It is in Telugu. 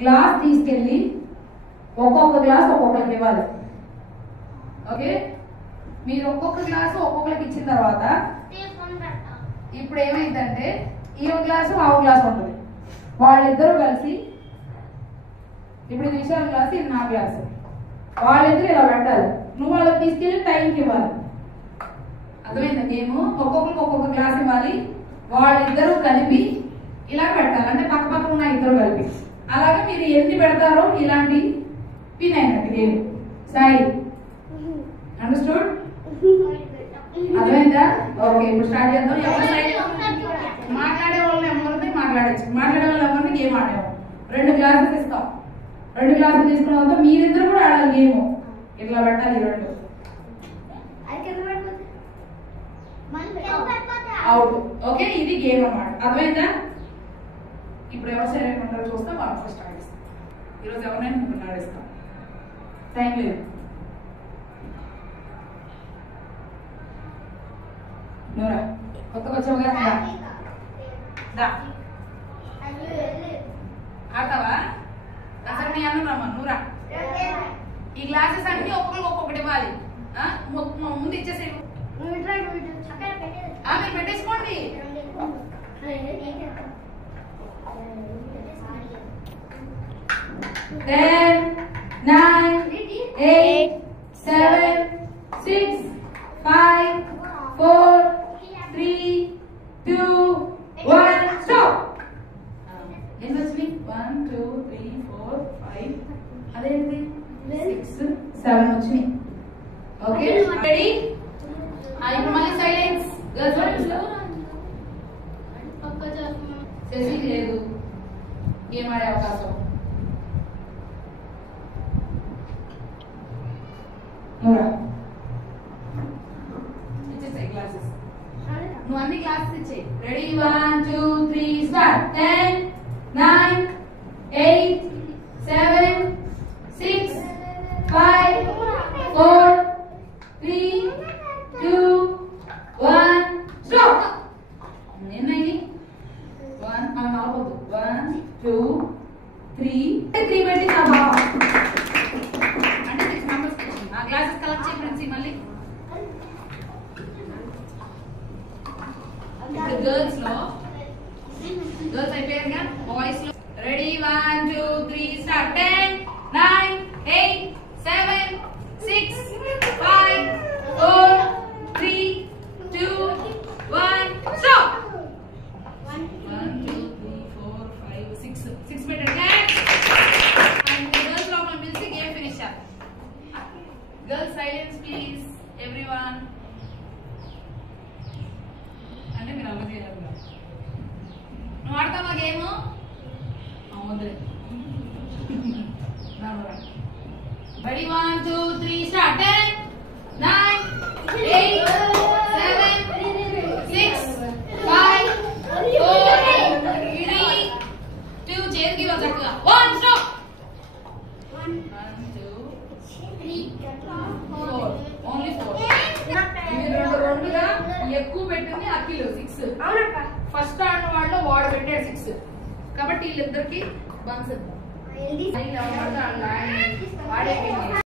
గ్లాస్ తీసుకెళ్ళి ఒక్కొక్క గ్లాస్ ఒక్కొక్కరికి ఇవ్వాలి. ఓకే, మీరు ఒక్కొక్క గ్లాసు ఒక్కొక్కరికి ఇచ్చిన తర్వాత ఇప్పుడు ఏమైందంటే ఈ ఒక గ్లాసు ఆ ఒక గ్లాసు ఉంటుంది. వాళ్ళిద్దరూ కలిసి ఇప్పుడు ఇది విశాల గ్లాసు, ఇది నా గ్లాసు, వాళ్ళిద్దరు ఇలా పెట్టాలి. నువ్వు వాళ్ళకి తీసుకెళ్ళి టైంకి ఇవ్వాలి. అర్థమైందా? గేమ్ ఒక్కొక్కరికి ఒక్కొక్క గ్లాస్ ఇవ్వాలి. వాళ్ళిద్దరూ కలిపి ఇలా పెట్టాలి, అంటే పక్క పక్కన ఉన్న ఇద్దరు కలిపి. అలాగే మీరు ఎన్ని పెడతారో ఇలాంటి పిన్ అయినట్టు గేమ్. సాయి అండర్స్టూడ్? అర్థమైందా? ఓకే, ఇప్పుడు స్టార్ట్ చేద్దాం. మాట్లాడే వాళ్ళు ఎవరిని మాట్లాడచ్చు, మాట్లాడే వాళ్ళు ఎవరిని గేమ్ ఆడేవాళ్ళు. 2 గ్లాసెస్ ఇస్తాం. 2 గ్లాసులు తీసుకున్న తర్వాత మీరిద్దరు కూడా ఆడాలి గేమ్. ఇట్లా పెట్టాలి 2 అవుట్. ఓకే, ఇది గేమ్ అన్నమాట. అర్థమైందా? ఇప్పుడు ఎవరు సరైన ఉంటారో చూస్తాం. వాళ్ళతో స్టార్ట్ చేస్తాం. ఈరోజు ఎవరినైనా ముగ్గురు ఆడిస్తాం. టైం లేదు. నూరా కొత్తగా వచ్చావు కదా, ఆడతావా? అసలు మీ అన్న రమ్మా. నూరా ఈ గ్లాసెస్ అన్ని ఒక్కొక్కరికి ఒక్కొక్కటి ఇవ్వాలి. ముందు ఇచ్చేసేవి మీరు పెట్టేసుకోండి. 10, 9, 8, 7, 6, 5, 4, 3, 2, 1 స్టాప్. ఎన్ని వచ్చినాయి? 1, 2, 3, 4, 5 అదేంటి 6, 7 వచ్చినాయి. Okay, ready? ఇప్పుడు మళ్ళీ సైలెన్స్. శశి లేదు, గేమ్ ఆడే అవకాశం. ఇచ్చేసాయి గ్లాసెస్. నువ్వు అన్ని గ్లాసెస్ ఇచ్చేయి. రెడీ? 1, 2, 3 స్టార్ట్. 10, 9, 8, 7, 6, 5, 4, 3, 2, 1 స్టాప్. ఎన్నయ్యి? 1 నాలుగొద్దు. 1, 2, 3 3 పెట్టి నా బాబా అంటే 6 మెంబర్స్ వచ్చింది. ఆ గ్లాసెస్ కలెక్ట్ చేయి ఫ్రెండ్స్. మళ్ళీ ఇప్పుడు గర్ల్స్ అయిపోయారుగా. బాయ్స్ లో రెడీ? 1, 2, 3 స్టార్ట్. 10, 9, 8, 7, 6, 5, 4, 3, 2, 1 స్టాప్. 1, 2, 3, 4, 5, 6 పెట్టండి. గర్ల్స్ లోపల పిలిచి గేమ్ ఫినిష్ చేద్దాం. Girls silence please everyone. అంటే మీరు అమ్మ చేయాలి. నువ్వు ఆడతావా గేమ్? వదిలే. రెడీ? 1, 2, 3 స్టార్ట్. 10, 9, 8, 7, 6, 5, 4, 3, 2 చేతికి చక్కగా 1 స్టాప్. 1, 2, 3, 4 ఓన్లీ 4. ఇది 2 రౌండ్లుగా ఎక్కువ పెట్టింది అఖిల్ 6. ఫస్ట్ ఆడిన వాళ్ళు వాడు పెట్టాడు 6. కాబట్టి వీళ్ళిద్దరికి బంక్స్ వాడే